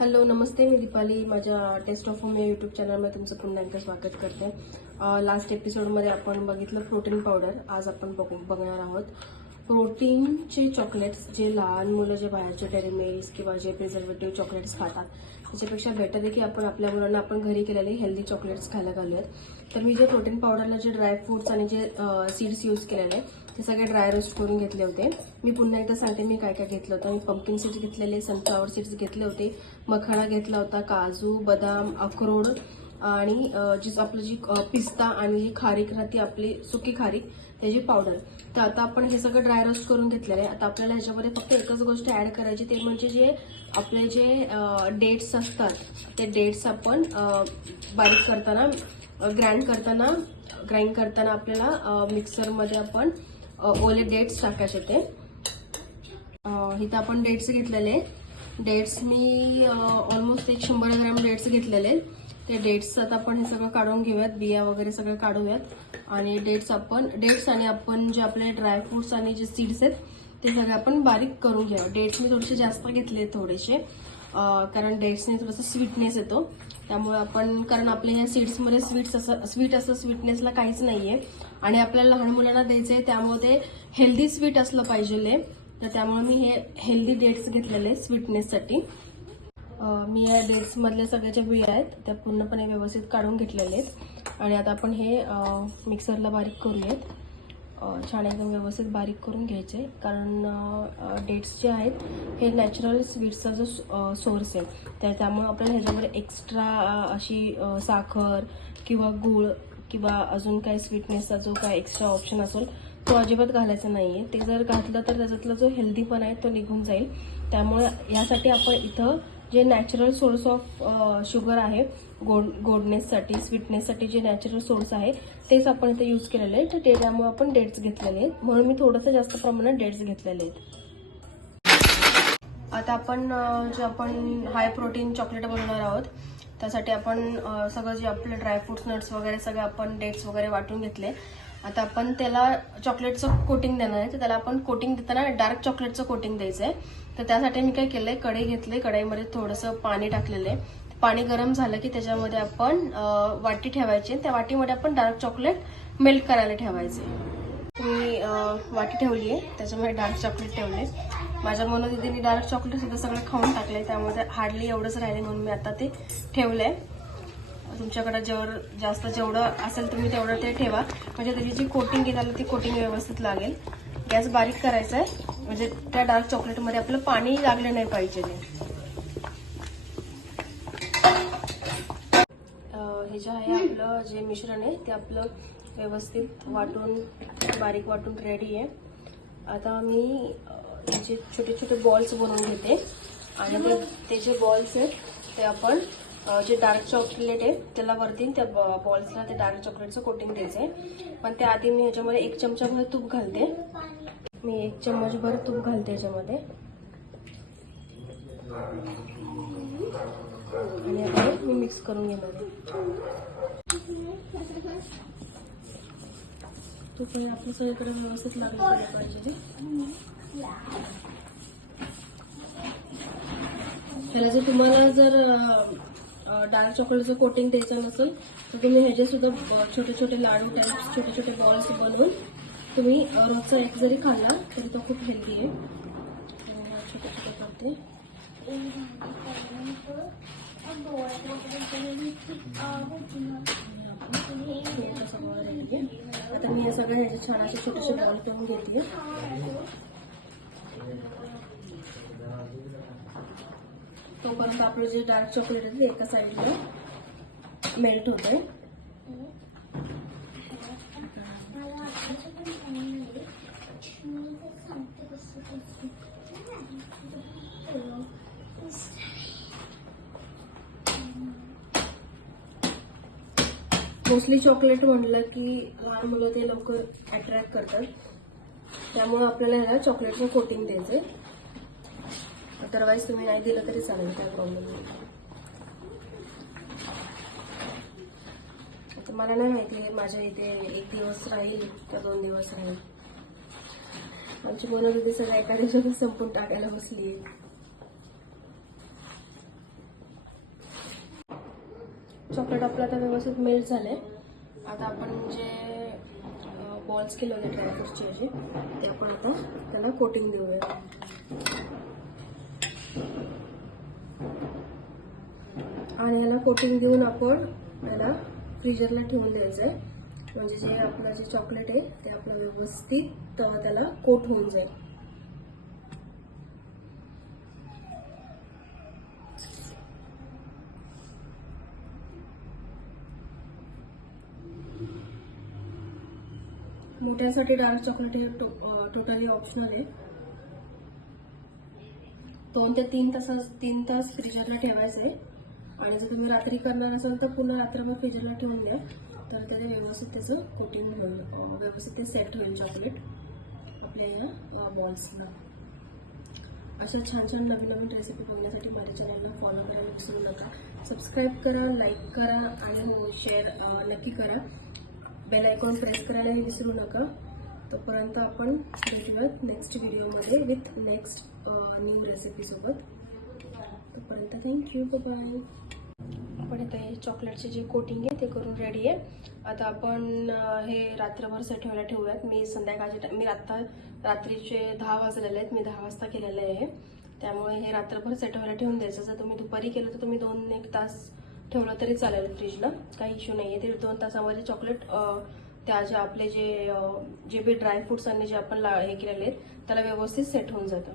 Hello, नमस्ते. मी दीपाली. माझ्या taste of home या YouTube चॅनलमध्ये तुमचं पुन्हा एकदा स्वागत करते. लास्ट एपिसोडमध्ये आपण बघितलं प्रोटीन पावडर. आज आपण बघणार आहोत प्रोटीनचे चॉकलेट्स, जे लहान मुलं जे बाहेरचे डेअरी मिल्क्स किंवा जे प्रिझर्वेटिव्ह चॉकलेट्स खातात त्याच्यापेक्षा बेटर आहे की आपण आपल्या मुलांना आपण घरी केलेले हेल्दी चॉकलेट्स खायला घालूयात. तर मी जे प्रोटीन पावडरला जे ड्रायफ्रुट्स आणि जे सीड्स यूज केलेले ते सगळे ड्राय रोस्ट करून घेतले होते. मी पुन्हा एकदा सांगते मी काय काय घेतलं होतं. मी पंपकिन सीड्स घेतलेले, सनफ्लावर सीड्स घेतले होते, मखाना घेतला होता, काजू, बदाम, अक्रोड आणि जी पिस्ता आणि जी खारीक राहते आपली सुकी खारीक त्याची पावडर. तर आता आपण हे सगळं ड्राय रोस्ट करून घेतलेलं आहे. आता आपल्याला ह्याच्यामध्ये फक्त एकच गोष्ट ऍड करायची, ते म्हणजे जे आपले जे डेट्स असतात ते डेट्स आपण बारीक करताना ग्राइंड करताना आपल्याला मिक्सरमध्ये आपण ओले डेट्स टाकायचे. ते इथं आपण डेट्स घेतलेले. डेट्स मी ऑलमोस्ट 100 ग्रॅम डेट्स घेतलेले. ते डेट्स आता आपण हे सगळं काढून घेऊयात, बिया वगैरे सगळं काढूयात आणि डेट्स आणि आपण जे आपले ड्रायफ्रुट्स आणि जे सीड्स आहेत ते सगळे आपण बारीक करून घ्या. डेट्स मी थोडेसे जास्त घेतले थोडेसे, कारण डेट्सने थोडासा स्वीटनेस येतो. त्यामुळे आपण, कारण आपल्या ह्या सीड्समध्ये स्वीटनेसला काहीच नाहीये आणि आपल्याला लहान मुलांना द्यायचंय, त्यामुळे ते हेल्दी स्वीट असलं पाहिजे. तर त्यामुळे मी हे हेल्दी डेट्स घेतलेले स्वीटनेससाठी. मी या डेट्स मधल्या सगळ्याच्या बिया आहेत त्या पूर्णपणे व्यवस्थित काढून घेतलेले आहेत आणि आता आपण हे मिक्सरला बारीक करूयात. छान एकदम व्यवस्थित बारीक करून घ्यायचे, कारण डेट्स जे आहेत हे नॅचरल स्वीट्सचा जो सोर्स आहे त्यामुळे आपल्याला ह्याच्यामध्ये एक्स्ट्रा अशी साखर किंवा गूळ किंवा अजून काही स्वीटनेसचा जो काय एक्स्ट्रा ऑप्शन असेल तो अजिबात घालायचा नाहीये. ते जर घातलं तर त्याच्यातला जो हेल्दीपणा आहे तो निघून जाईल. त्यामुळे यासाठी आपण इथं जे नॅचरल सोर्स ऑफ शुगर आहे, गोडनेससाठी स्वीटनेससाठी जे नॅचरल सोर्स आहे तेच आपण इथे यूज केलेले आहे. तर त्यामुळे आपण डेट्स घेतलेले आहेत, म्हणून मी थोडंसं जास्त प्रमाणात डेट्स घेतलेले आहेत. आता आपण हाय प्रोटीन चॉकलेट बनवणार आहोत. त्यासाठी आपण सगळं जे आपले ड्रायफ्रुट्स, नट्स वगैरे सगळं आपण डेट्स वगैरे वाटून घेतले. आता आपण त्याला चॉकलेटचं कोटिंग देणार आहे. तर त्याला आपण कोटिंग देताना डार्क चॉकलेटचं कोटिंग द्यायचं आहे. तर त्यासाठी मी काय केलंय, कढई घेतली, कढईमध्ये थोडंसं पाणी टाकलेलं आहे. पाणी गरम झालं की त्याच्यामध्ये आपण वाटी ठेवायची. त्या वाटीमध्ये आपण डार्क चॉकलेट मेल्ट करायला ठेवायचे. मी वाटी ठेवली आहे, त्याच्यामध्ये डार्क चॉकलेट ठेवले. माझ्या मनोदीदीने डार्क चॉकलेट सुद्धा सगळं खाऊन टाकलंय, त्यामुळे हार्डली एवढंच राहिले म्हणून मी आता ते ठेवलंय. तुमच्याकडे जेवढं असेल तुम्ही तेवढं ते ठेवा, म्हणजे त्याची जी कोटिंग आहे त्याला ती कोटिंग व्यवस्थित लागेल. गॅस बारीक करायचा आहे, म्हणजे त्या डार्क चॉकलेटमध्ये आपलं पाणी लागलं नाही पाहिजे. हे जे आहे आपलं जे मिश्रण आहे ते आपलं व्यवस्थित बारीक वाटून रेडी आहे. आता मी याचे छोटे छोटे बॉल्स बनवून घेते आणि ते जे बॉल्स आहेत ते आपण जे डार्क चॉकलेट आहे त्याला वरती त्या बॉल्सला ते डार्क चॉकलेटचं कोटिंग द्यायचं आहे. पण त्याआधी मी ह्याच्यामध्ये 1 चमचाभर तूप घालते. मी 1 चम्मचभर तूप घालते ह्याच्यामध्ये आणि आता मी मिक्स करून घेणार आहे. तूप हे आपलं सगळीकडे व्यवस्थित लागलं पाहिजे. त्याला जर तुम्हाला डार्क चॉकलेटचं कोटिंग द्यायचं नसेल तर तुम्ही ह्याचे सुद्धा छोटे छोटे लाडू टाइप छोटे छोटे बॉल्स बनवून तुम्ही रोजचा एक जरी खाल्ला तरी तो खूप हेल्दी आहे. छोटे छोटे करते. आता मी हे सगळं ह्याचे छान असे छोटेसे बॉल करून घेते. तोपर्यंत आपलं जे डार्क चॉकलेट आहे ते एका साईडला मेल्ट होतंय. मोस्टली चॉकलेट म्हटलं की लहान मुलं ते लवकर अट्रॅक्ट करतात, त्यामुळे आपल्याला ह्याला चॉकलेटचं कोटिंग द्यायचंय. अदरवाईज तुम्ही नाही दिलं तरी चालेल, काय प्रॉब्लेम नाही. आता मला नाही माहिती माझ्या इथे 1 दिवस राहील का 2 दिवस राहील. आमची मनोदीदी सगळ्या एका दिवसात संपून टाकायला बसली. चॉकलेट आपलं आता व्यवस्थित मेल्ट झालंय. आता आपण जे बॉल्स केले होते ड्रायफ्रूटचे असे, ते आपण आता त्याला कोटिंग देऊया. आणि याला कोटिंग देऊन आपण याला फ्रीजरला ठेवून द्यायचं आहे. म्हणजे जे आपलं जे चॉकलेट आहे ते आपलं व्यवस्थित त्याला कोट होऊन जाईल. मोठ्यासाठी डार्क चॉकलेट हे टोटली ऑप्शनल आहे. 2 ते 3 तास फ्रीजरला ठेवायचं आहे. आणि जर तुम्ही रात्री करणार असाल तर पुन्हा रात्रभर फ्रीजरला ठेवून द्या. तर त्याला व्यवस्थित त्याचं कोटिंग होईल, व्यवस्थित ते सेट होईल चॉकलेट आपल्या या बॉल्सला. अशा छान छान नवीन नवीन रेसिपी बघण्यासाठी माझ्या चॅनलला फॉलो करायला विसरू नका. सबस्क्राईब करा, लाईक करा आणि शेअर नक्की करा. बेल आयकॉन प्रेस करायलाही विसरू नका. तोपर्यंत आपण भेटूयात नेक्स्ट व्हिडिओमध्ये विथ नेक्स्ट न्यू रेसिपीसोबत. तोपर्यंत थँक्यू, बाय. आपण आता हे चॉकलेटचे जे कोटिंग आहे ते करून रेडी आहे. आता आपण हे रात्रभर ठेवायला ठेवूयात. मी संध्याकाळचे रात्रीचे 10 वाजलेले आहेत. मी 10 वाजता केलेलं आहे. त्यामुळे हे रात्रभर ठेवायला ठेवून द्यायचं. जर तुम्ही दुपारी केलं तर तुम्ही 2-1 तास ठेवलं तरी चालेल फ्रीजला, काही इश्यू नाही आहे. ते 2 तासामध्ये चॉकलेट त्या जे आपले जे बी ड्रायफ्रुट्स आणि जे आपण हे केलेले आहेत त्याला व्यवस्थित सेट होऊन जातं.